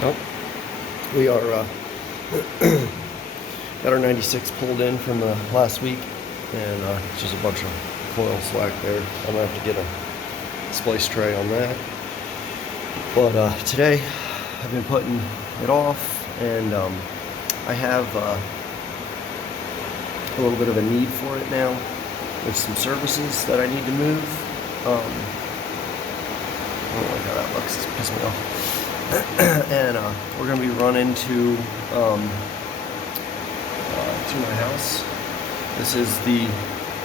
Well, we are got our 96 pulled in from last week, and it's just a bunch of coil slack there. I'm gonna have to get a splice tray on that. But today I've been putting it off, and I have a little bit of a need for it now. There's some services that I need to move. I don't like how that looks. It's pissing me off. And we're going to be running to my house. This is the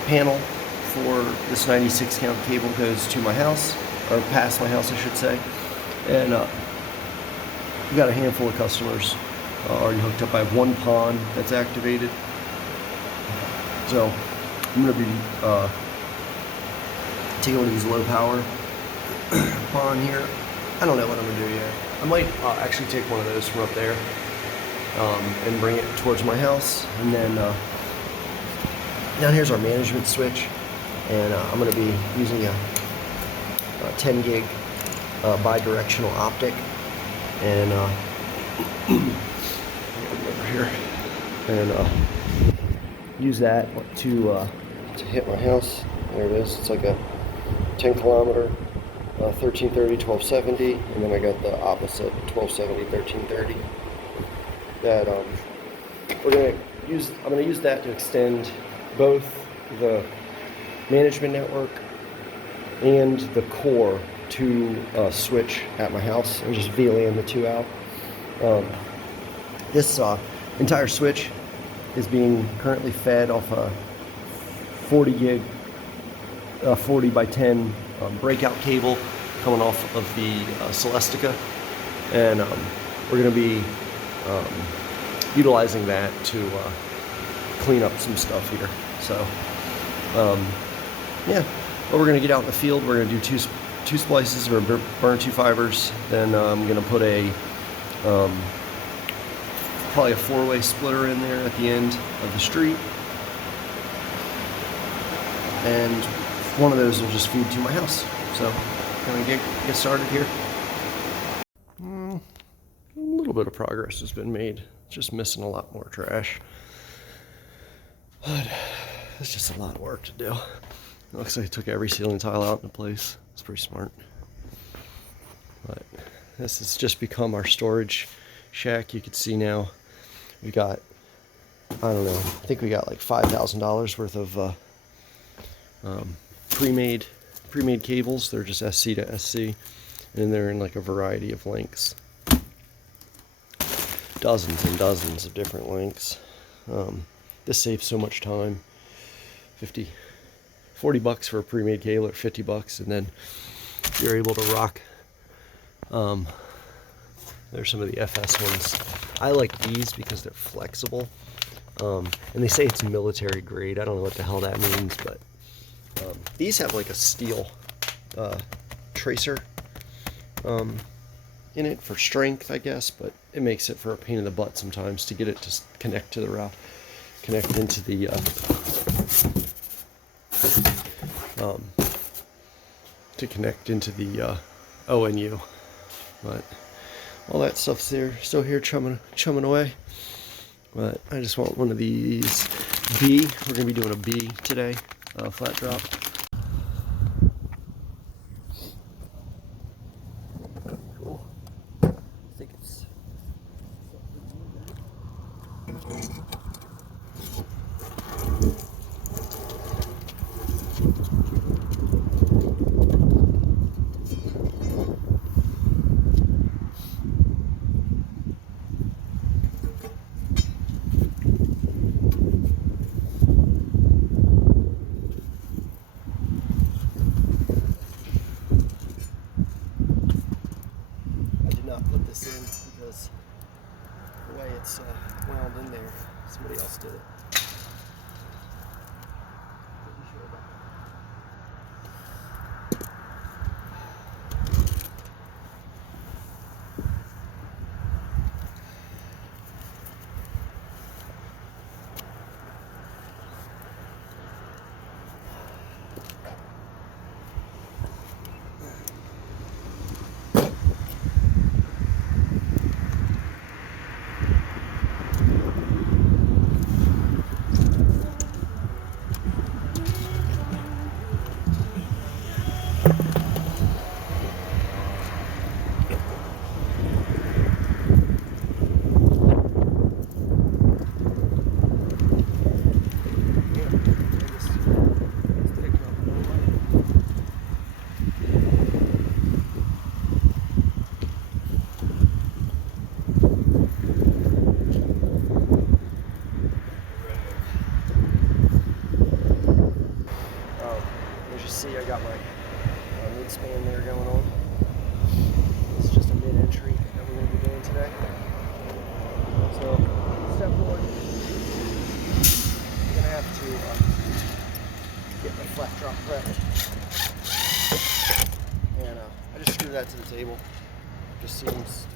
panel for this 96 count cable goes to my house, or past my house I should say. And we've got a handful of customers already hooked up. I have one PON that's activated. So I'm going to be taking one of these low power PON here. I don't know what I'm going to do yet. I might actually take one of those from up there and bring it towards my house. And then down here's our management switch. And I'm going to be using a 10 gig bi-directional optic. And over here. And use that to hit my house. There it is. It's like a 10 kilometer. 1330, 1270, and then I got the opposite 1270, 1330. That I'm gonna use that to extend both the management network and the core to a switch at my house, and just VLAN the two out. This entire switch is being currently fed off a 40 gig, 40 by 10 breakout cable coming off of the Celestica, and we're going to be utilizing that to clean up some stuff here. So yeah, but we're going to get out in the field. We're going to do two splices. We're going to burn 2 fibers. Then I'm going to put a probably a 4-way splitter in there at the end of the street, and one of those will just feed to my house. So, can we get started here? A little bit of progress has been made. Just missing a lot more trash. But it's just a lot of work to do. It looks like I took every ceiling tile out in the place. It's pretty smart. But this has just become our storage shack. You can see now we got, I don't know, I think we got like $5,000 worth of pre-made cables. They're just SC to SC, and they're in like a variety of lengths, dozens and dozens of different lengths. This saves so much time. 40 bucks for a pre-made cable, or 50 bucks, and then you're able to rock. There's some of the FS ones. I like these because they're flexible, and they say it's military grade. I don't know what the hell that means, but these have like a steel tracer in it for strength, I guess, but it makes it for a pain in the butt sometimes to get it to connect to the route, connect into the ONU. But all that stuff's there, still here, chumming away. But I just want one of these B. We're gonna be doing a B today. Flat drop. Cool. I think it's put this in because the way it's wound in there, somebody else did it. Pretty sure about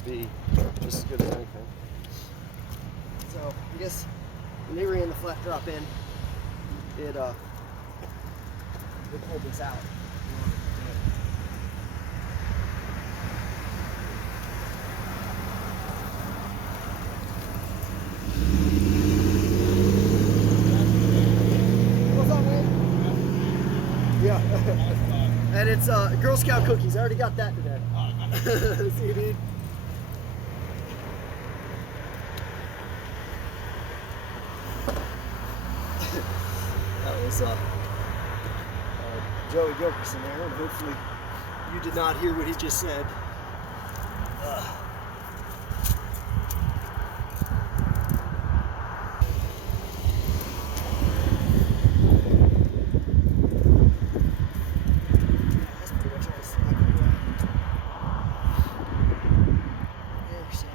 be just as good as anything. So I guess when they ran the flat drop in, it pulled this out. What's up, man? Yeah. And it's Girl Scout cookies. I already got that today. See you, dude. That was Joey Gilkerson there, and hopefully you did not hear what he just said. That's pretty much all the slack we got. There, so.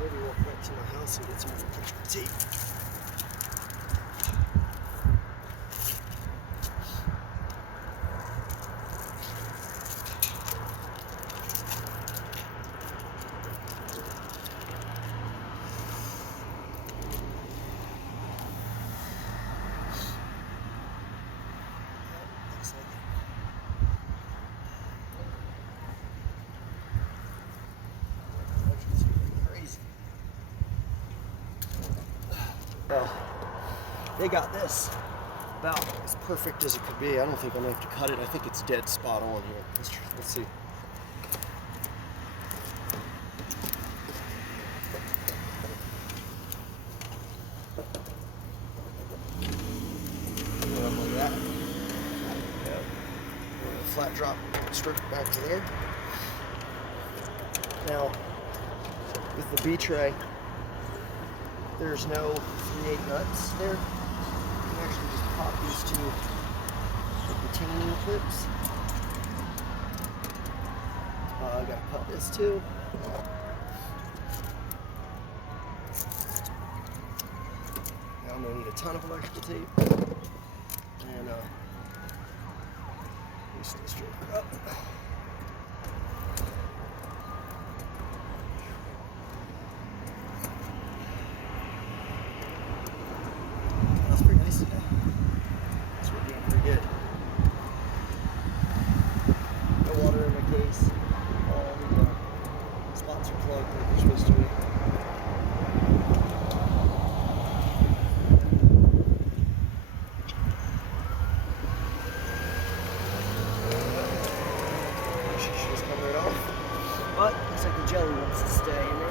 Maybe walk back to my house and get some more tape. Looks like it. Crazy. Well, they got this about as perfect as it could be. I don't think I'm gonna have to cut it. I think it's dead spot on here. Let's see. Like that. Yeah. Flat drop strip back to there. Now, with the B tray, there's no 3/8 nuts there. You can actually just pop these two retaining clips. I gotta cut this too. Now I'm gonna need a ton of electrical tape. And loosen this joker up. But looks like the jelly wants to stay in there.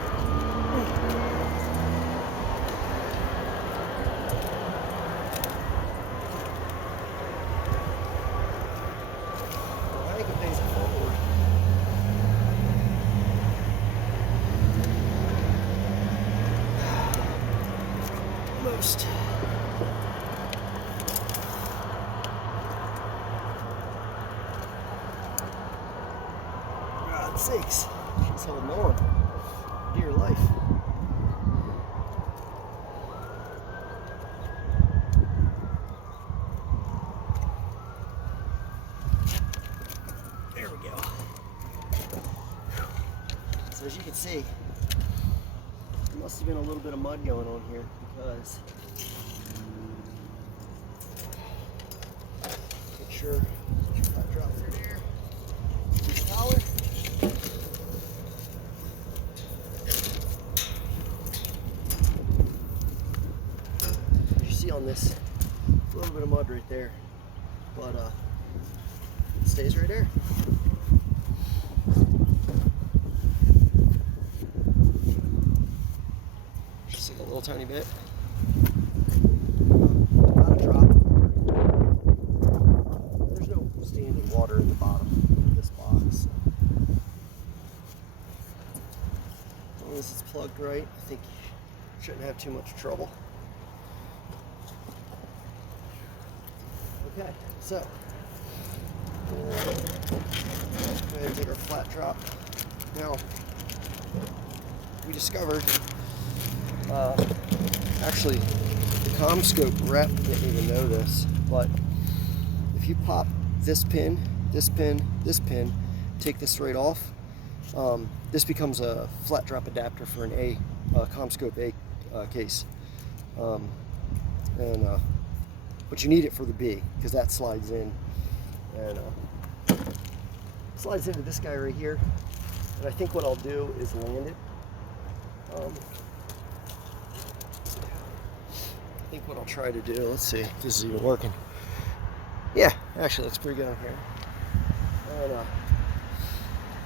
Well, I think it pays it forward. Almost. God's sakes. She's holding on. Dear life. There we go. So as you can see, there must have been a little bit of mud going on here because make sure that drop through there. Collar. On this, a little bit of mud right there, but it stays right there. just like a little tiny bit. Not a drop. There's no standing water in the bottom of this box. As long as it's plugged right, I think you shouldn't have too much trouble. Okay, so go ahead and take our flat drop. Now, we discovered, actually, the CommScope rep didn't even know this, but if you pop this pin, this pin, this pin, take this right off, this becomes a flat drop adapter for an CommScope A case. But you need it for the B, because that slides in, and slides into this guy right here. And I think what I'll do is land it. I think what I'll try to do, let's see if this is even working. Yeah, actually looks pretty good on here. And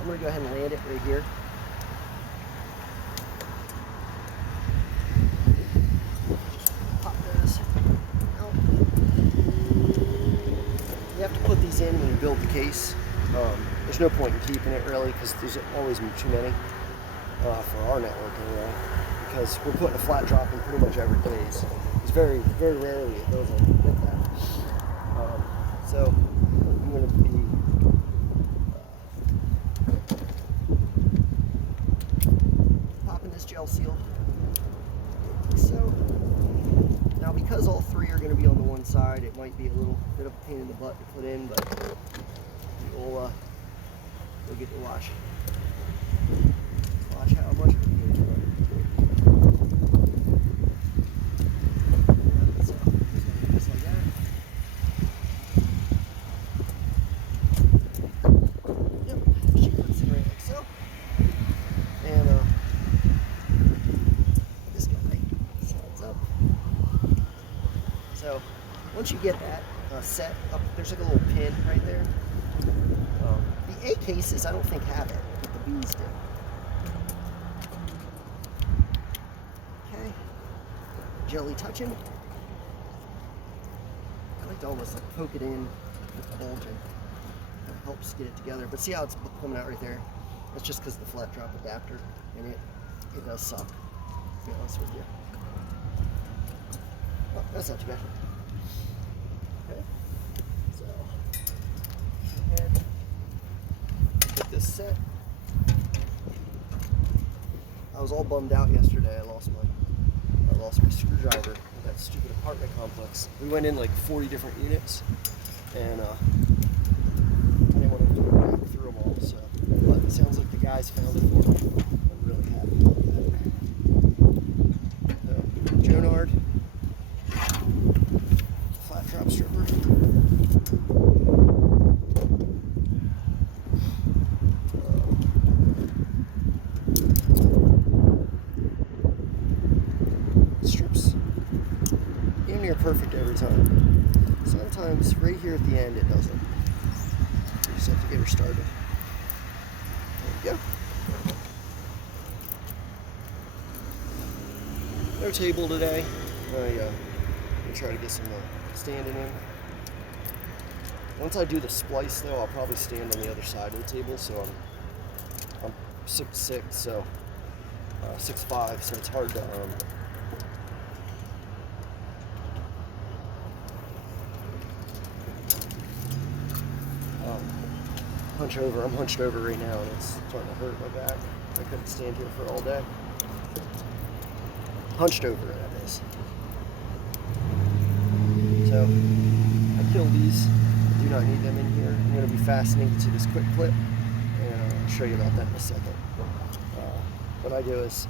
I'm going to go ahead and land it right here. Pop those out. You have to put these in when you build the case. There's no point in keeping it really, because there's always too many for our network anyway, because we're putting a flat drop in pretty much every case. It's very, very rarely it doesn't get that. So I'm going to be popping this gel seal. So now, because all three are going to be on the one side, it might be a little bit of a pain in the butt to put in, but we'll get to watch how much of it is. So just like that. Yep, she puts it right like so. And this guy slides up. So once you get that set up, there's like a little pin right there. The A cases I don't think have it, but the B's do. Okay, gently touching. I like to almost like poke it in with the Cogent. It helps get it together. But see how it's coming out right there? That's just because of the flat drop adapter, and it does suck, to be honest with you. Oh, that's not too bad. Okay, so go ahead. Get this set. I was all bummed out yesterday. I lost my screwdriver at that stupid apartment complex. We went in like 40 different units, and I didn't want to go back through them all. So, but it sounds like the guys found it for me. I'm really happy about that. So, Jonard, flat drop stripper. Strips damn near perfect every time. Sometimes right here at the end it doesn't. You just have to get her started. There we go. No table today. I'm gonna try to get some standing in. Once I do the splice though, I'll probably stand on the other side of the table, so I'm 6'6", so 6'5", so it's hard to hunch over. I'm hunched over right now, and it's starting to hurt my back. I couldn't stand here for all day. Hunched over, that is. So I killed these. I do not need them in here. I'm going to be fastening to this quick clip, and I'll show you about that in a second. What I do is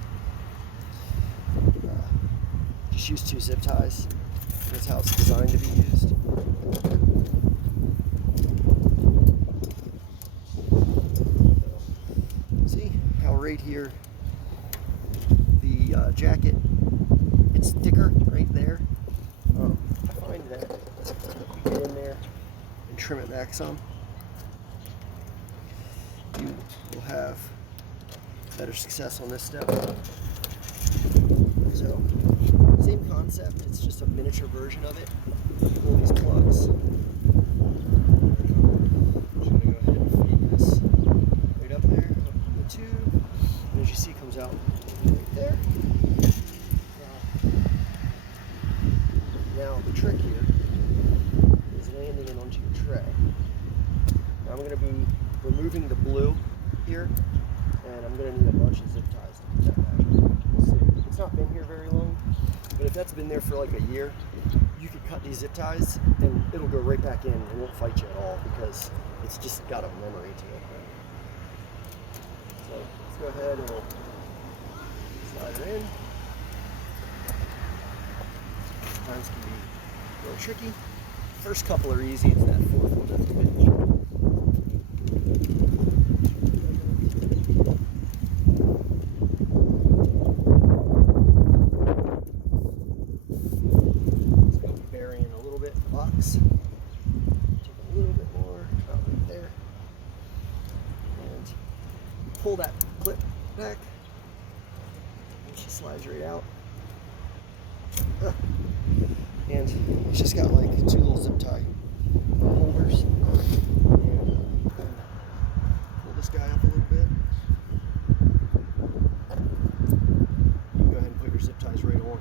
just use 2 zip ties. That's how it's designed to be used. See how right here the jacket, it's thicker right there. I find that if you get in there and trim it back some, you will have better success on this step. So miniature version of it. Pull these plugs. I'm just going to go ahead and feed this right up there, up in the tube. And as you see, it comes out right there. Now the trick here is landing it onto your tray. Now I'm going to be removing the blue here, and I'm going to need a bunch of zip ties to put that back. We'll see. It's not been here very long, but if that's been there for like a year, you could cut these zip ties and it'll go right back in and won't fight you at all because it's just got a memory to it. So let's go ahead and we'll slide it in. Sometimes can be a little tricky. First couple are easy, it's that fourth one that's a bit tricky. It's going to be burying a little bit in the box. Take a little bit more out right there. And pull that clip back. And she slides right out. And it's just got like 2 little zip tie holders. And pull this guy up a little bit. You can go ahead and put your zip ties right on.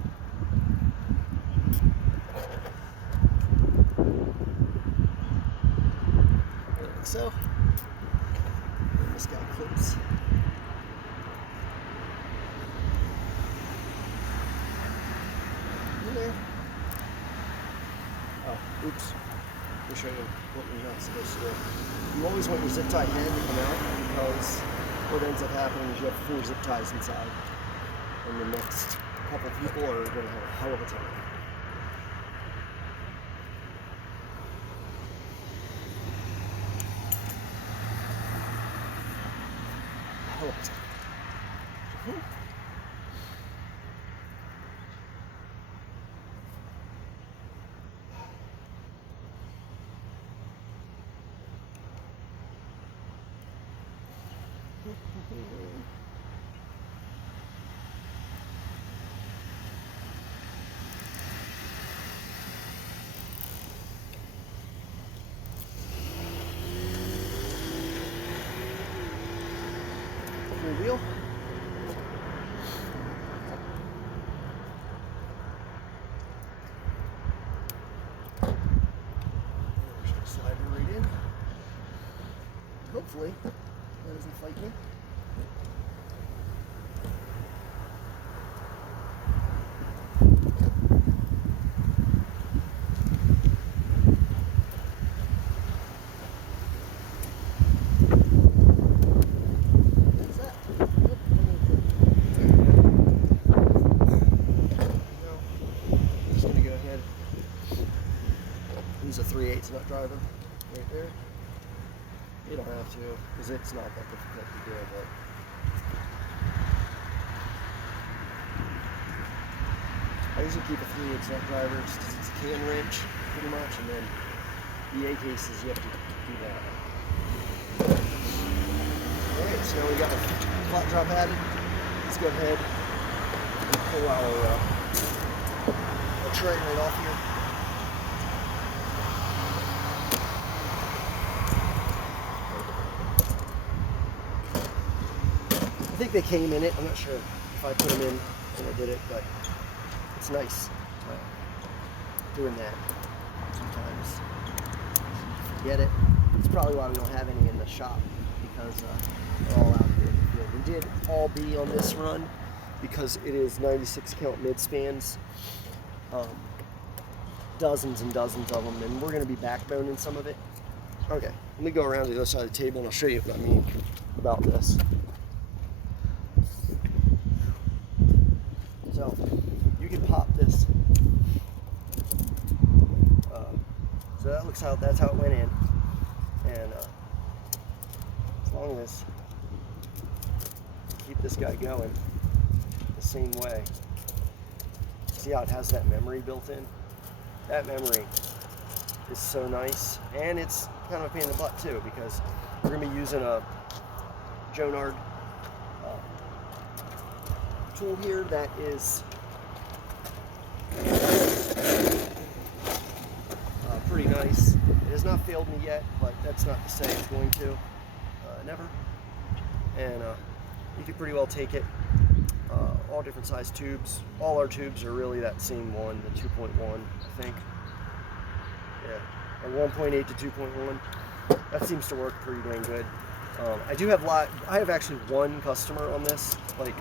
Like so. And this guy clips. In there. Oh, oops. Let me show you what you're not supposed to do. You always want your zip tie head to come out because what ends up happening is you have 4 zip ties inside. And the next couple people are going to have a hell of a time. Hell of a time. Wheel. We're just going to slide her right in. Hopefully, that doesn't fight me. Use a 3/8 nut driver right there. You don't have to, because it's not that difficult to do, but I usually keep a 3/8 nut driver just because it's a can wrench, pretty much, and then the A cases, you have to do that. Alright, so now we got our flat drop added. Let's go ahead and pull our tray right off here. I think they came in it. I'm not sure if I put them in when I did it, but it's nice doing that sometimes. Forget it. It's probably why we don't have any in the shop, because they're all out here in the field. We did all be on this run because it is 96 count mid spans, dozens and dozens of them, and we're going to be backboning some of it. Okay, let me go around to the other side of the table and I'll show you what I mean about this. So you can pop this. So that's how it went in, and as long as you keep this guy going the same way, see how it has that memory built in? That memory is so nice, and it's kind of a pain in the butt too, because we're going to be using a Jonard tool here that is pretty nice. It has not failed me yet, but that's not to say it's going to. Never. And you could pretty well take it. All different size tubes. All our tubes are really that same one, the 2.1, I think. Yeah, or 1.8 to 2.1. That seems to work pretty dang good. I have actually one customer on this. Like,